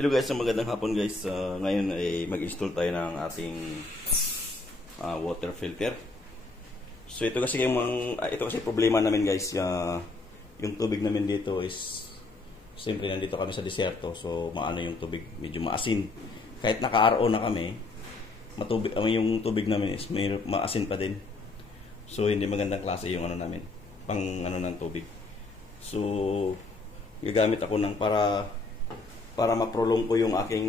Hello guys, magandang hapon guys. Ngayon ay mag-install tayo ng ating water filter. So ito kasi problema namin guys. Yung tubig namin dito is siyempre nandito kami sa disyerto. So maano yung tubig, medyo maasin. Kahit naka-RO na kami, yung tubig namin is may maasin pa din. So hindi magandang klase yung ano namin, pang ano ng tubig. So gagamit ako ng para ma-prolong ko yung aking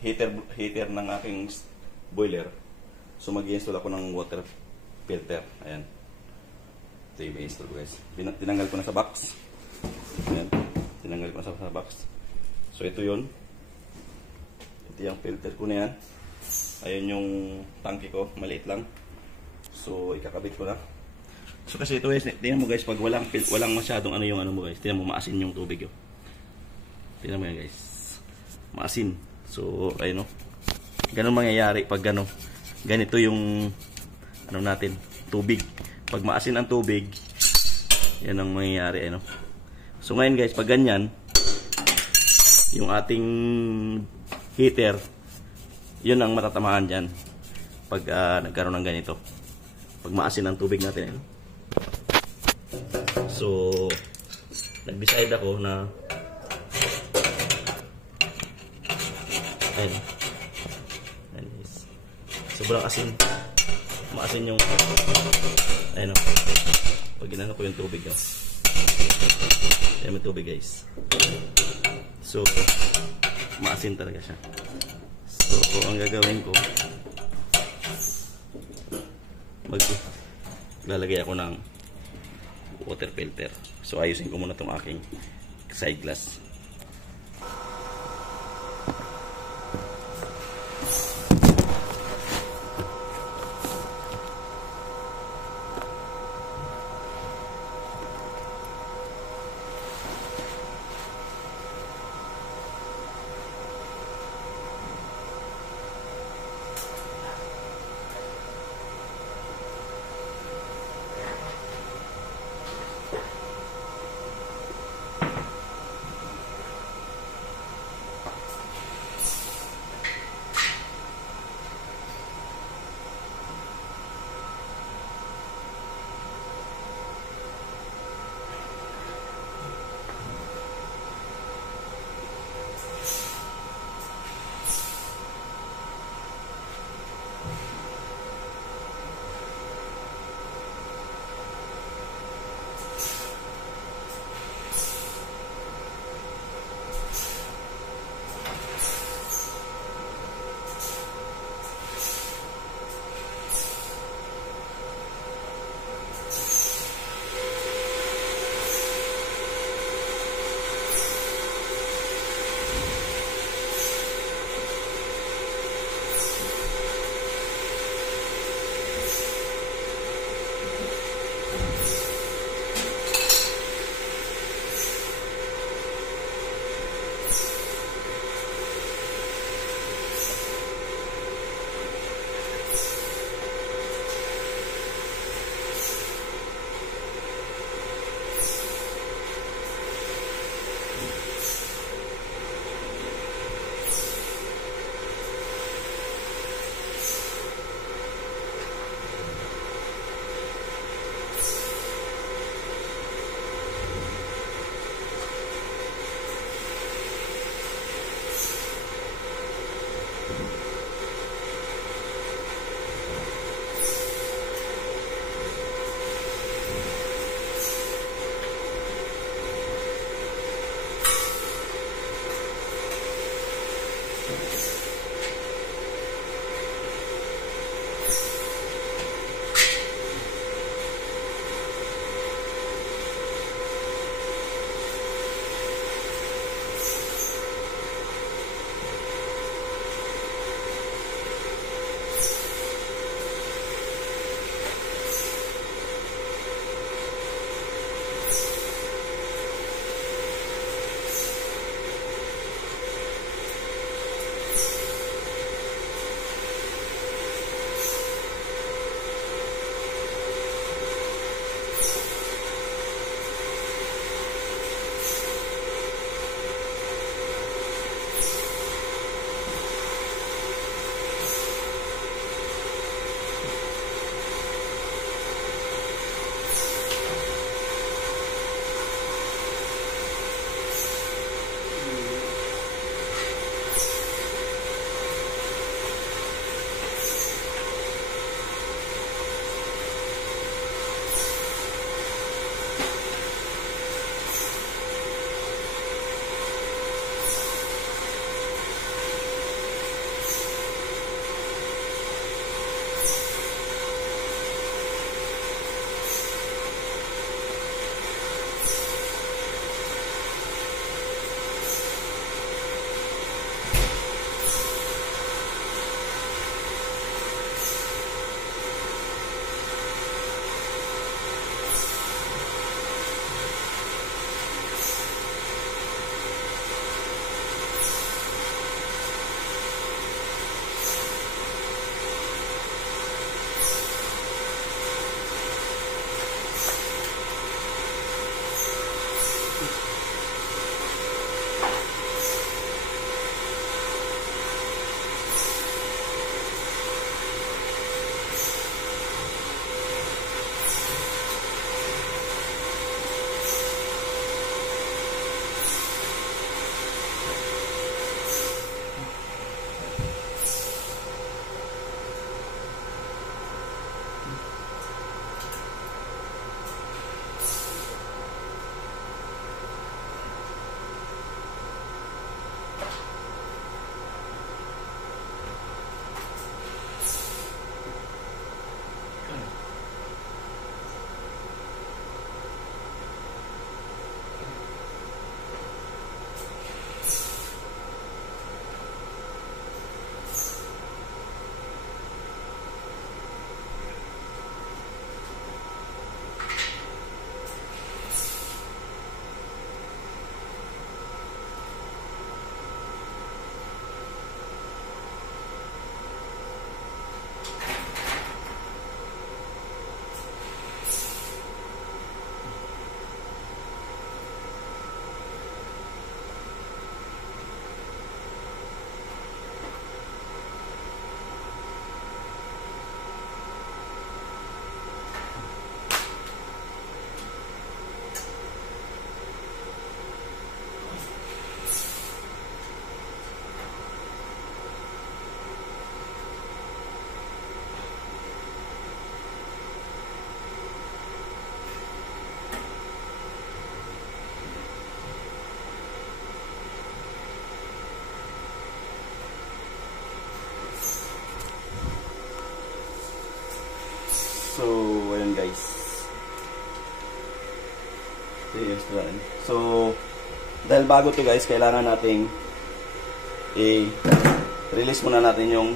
heater ng aking boiler. So mag-i-install ako ng water filter. Ayan. Ito yung i-install ko guys. Tinanggal ko na sa box. Ayan. Tinanggal ko na sa box. So ito yun. Ito yung filter ko na yan. Ayun yung tangke ko. Maliit lang. So ikakabit ko na. So kasi ito guys, tingnan mo guys, pag walang masyadong ano yung ano mo guys, tingnan mo maasin yung tubig yun. Tingnan mo yan guys, maasin. So ayun o, ganun mangyayari pag ganito yung ano natin, tubig. Pag maasin ang tubig, yan ang mangyayari. Ano. So ngayon guys, pag ganyan yung ating heater, yun ang matatamaan dyan pag nagkaroon ng ganito, pag maasin ang tubig natin. Ano. So nag-decide ako na ayun guys, sobrang asin, maasin yung ayun o, pag ginano ko yung tubig o, ayun yung tubig guys. So maasin talaga siya. So ang gagawin ko, lalagay ako ng water filter. So ayusin ko muna itong aking side glass. So, ayan guys. So, dahil bago to guys, kailangan nating i-release muna natin yung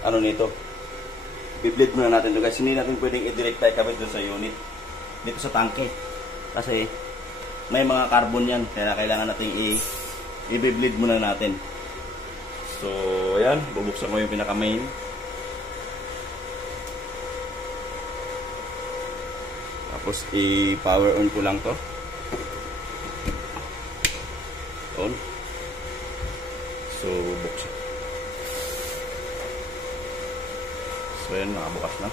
ano nito. I-bleed muna natin to guys. Hindi natin pwedeng i-direct tayo kabit doon sa unit. Dito sa tangke. Kasi may mga carbon yan. Kaya kailangan nating i-bleed muna natin. So, ayan. Bubuksan ko yung pinaka-main. Tapos, i-power on ko lang to. On. So, buksan. So, ayan. Nakabukas na.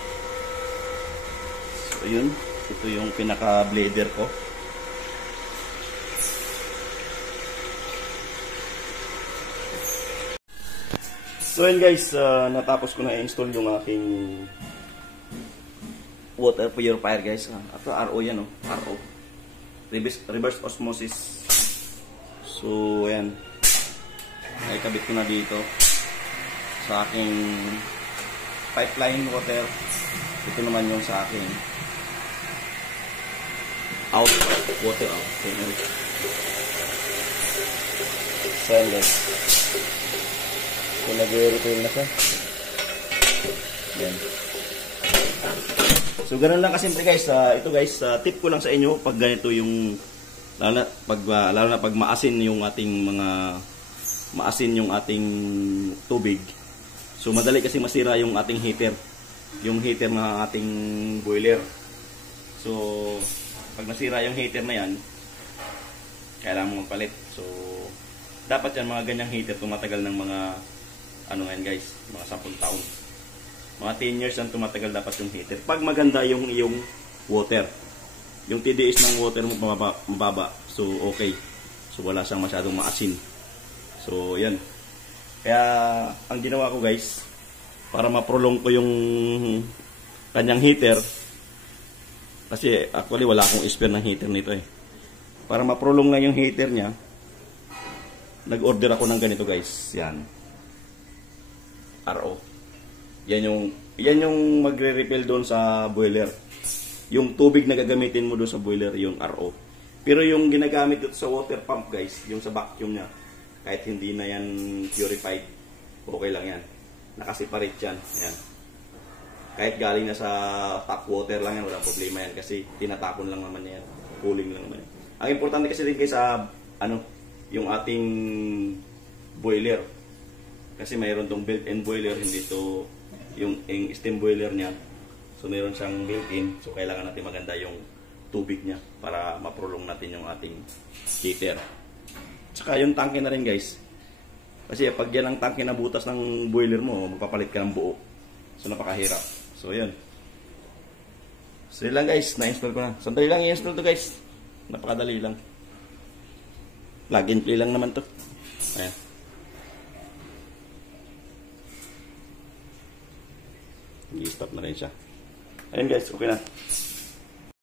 So, yun. Ito yung pinaka-blader ko. So, yun guys. Natapos ko na i-install yung aking water purifier guys. Ito RO yan, oh. RO. Reverse osmosis. So, ayan. Nakikabit ko na dito sa aking pipeline water. Ito naman yung sa aking out water out. So, ayan guys. So, nag-refill na siya. Ayan. So, ganun lang kasimple guys. Ito guys, tip ko lang sa inyo pag ganito yung lalo na pag maasin yung ating tubig. So, madali kasi masira yung ating heater. Yung heater ng ating boiler. So, pag nasira yung heater na yan, kailangan mo magpalit. So, dapat yan mga ganyang heater tumatagal ng mga ano yan guys, mga 10 taon. Mga 10 years ang tumatagal dapat yung heater. Pag maganda yung iyong water. Yung TDS ng water mo mababa. So, okay. So, wala siyang masyadong maasin. So, yan. Kaya, ang ginawa ko guys, para ma-prolong ko yung kanyang heater, kasi actually wala akong spare ng heater nito eh. Para ma-prolong lang yung heater niya, nag-order ako ng ganito guys. Yan. RO. Yan yung magre-refill doon sa boiler. Yung tubig na gagamitin mo doon sa boiler, yung RO. Pero yung ginagamit dito sa water pump guys, yung sa vacuum niya, kahit hindi na yan purified, okay lang yan. Nakaseparate yan. Yan. Kahit galing na sa tap water lang yan, walang problema yan. Kasi tinatapon lang naman yan. Cooling lang naman yan. Ang importante kasi din guys sa yung ating boiler. Kasi mayroon tong built-in boiler, hindi to yung steam boiler niya. So mayroon siyang built-in. So kailangan natin maganda yung tubig niya para ma-prolong natin yung ating heater. Tsaka yung tangke na rin guys. Kasi pag yan ang tangke na butas ng boiler mo, magpapalit ka ng buo. So napakahirap. So yun. So yun lang guys, na-install ko na. Sandali lang i-install to guys. Napakadali lang. Plug and play lang naman to. Ayan. I-stop na rin siya. Ayan guys, okay na.